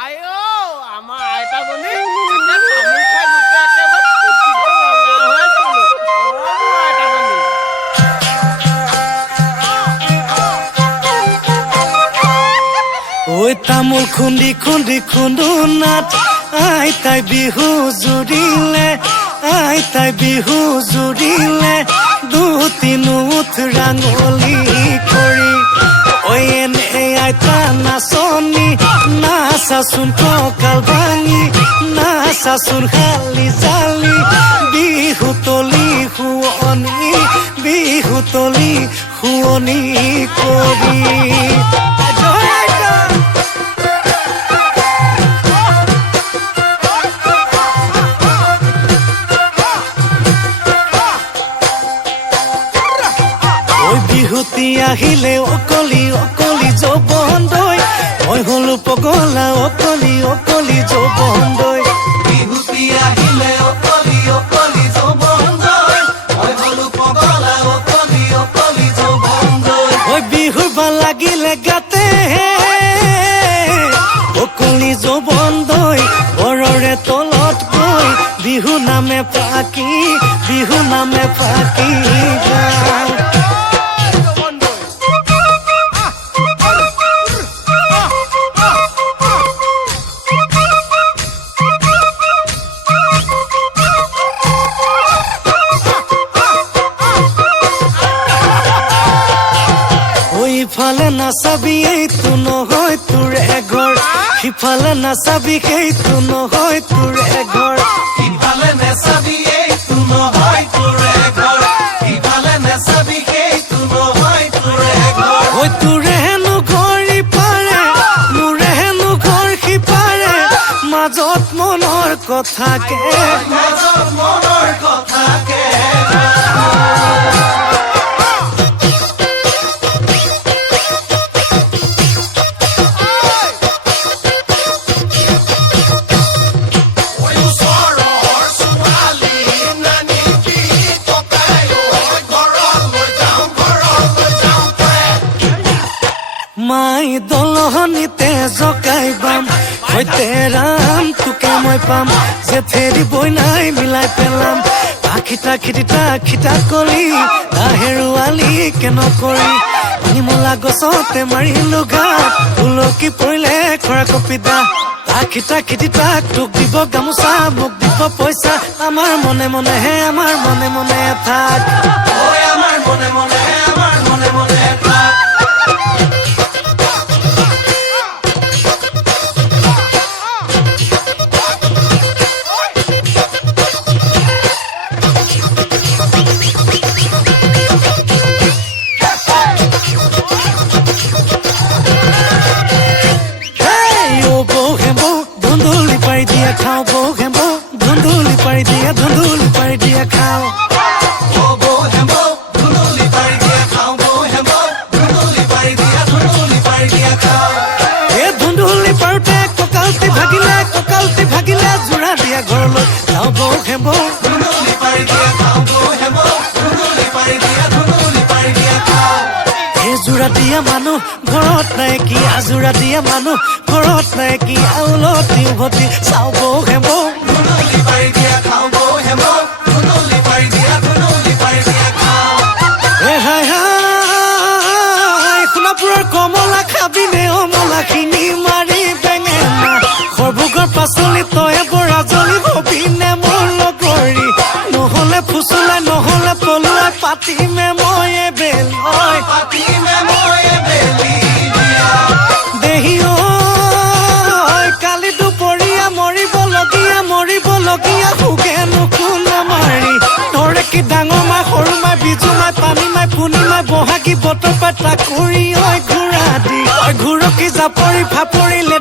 আইও আমাৰ আইতা বনি একটা তামোল খাই গোটে একেবাৰে ফুটফুটে ৰঙা হৈ আছিলো আইতা বনি ঐ তামোল খুন্দি খুন্দি খুন্দুনাত আইতাই বিহু জুৰিলে আইতাই বিহু জুৰিলে দুতিনুত ৰাঙলী কৰি ঐ এনে আইতা নাচনি নাচাচোন কঁকাল ভাঙি নাচাচোন শালি জালি বিহু তলি শুৱনি কৰি বিহুতি আহিলে অকলি অকলি যৌবন দৈ মই হলো পগলা অকলি অকলি যৌবন দৈ বিহুতি আহিলে অকলি অকলি যৌবন দৈ মই হলো পগলা অকলি অকলি যৌবন দৈ ঐ বিহুৰ বা লাগিলে গাতে অকলি যৌবন দৈ বৰৰে তলত গৈ বিহু নামে ফাকি গাওঁ ইফালে নাচাবি এইটো নহয় তোৰ এঘৰ সিফালে নাচাবি সেইটো নহয় তোৰ এঘৰ ইফালে নেচাবি এইটো নহয় তোৰ এঘৰ ইফালে নেচাবি সেইটো নহয় তোৰ এঘৰ ঐ তোৰে হেনো ঘৰ ইপাৰে মোৰে হেনো ঘৰ সিপাৰে মাজত মনৰ কথাকে মাজৰ মনৰ কথাকে মাই দলনিতে জকাই বাম সৈতে ৰাম তোকে মই পাম যে ফেৰিবই নাই মিলাই পেলাম আখিটা খিটা কলি হেৰুৱালি কেন কৰি নিমলা গছতে মাৰিলো গাত তুলসী পৰিলে খৰা কপিতা আখিটা তোক দিব গামোচা মোক দিব পইচা আমাৰ মনে মনে থাক ঐ আমাৰ মনে মনে থাক খাওঁ বৌ হেম্বৌ ধুন্দুলি পাৰি দিয়া খাওঁ ও বৌ হেম্বৌ ধুন্দুলি পাৰি দিয়া খাওঁ বৌ হেম্বৌ ধুন্দুলি পাৰি দিয়া খাওঁ এই ধুন্দুলি পাৰোতে কঁকালটি ভাগিলে যোৰা দিয়া ঘৰলৈ যাওঁ বৌ হেম্বৌ ধুন্দুলি পাৰি দিয়া খাওঁ বৌ হেম্বৌ ধুন্দুলি পাৰি দিয়া খাওঁ এই যোৰা দিয়া মানুহ ঘৰত নাই কি আজোৰা দিয়া মানুহ ঘৰত নাই কি আউলতি উভতি চাওঁ বৌ হেম্বৌ ধুন্দুলি পাৰি দিয়া খাওঁ বৌ হেম্বৌ ধুন্দুলি পাৰি দিয়া খাওঁ হাই সোণাপুৰৰ কমলা খাবিনে অমলাখিনি মাৰি বেঙেনা সৰভোগৰ পাচলি তই বৰা জলি হবিনে মোৰ লগৰী নহলে ফুচুলাই নহলে পলুৱাই পাতিমে মই বেলি পাতিমে মই বেলি দিয়া দেহি কালি দুপৰীয়া মৰিবলগীয়া সুগে নুকুল মাৰি তৰে কি ডাঙৰ মাই সৰু মাই বিজু মাই পানী মাই পুনি মাই বহাগী বতৰ পাই তাকুৰি ঘূৰা দি ঘূৰকি জাপৰি ফাপৰিলে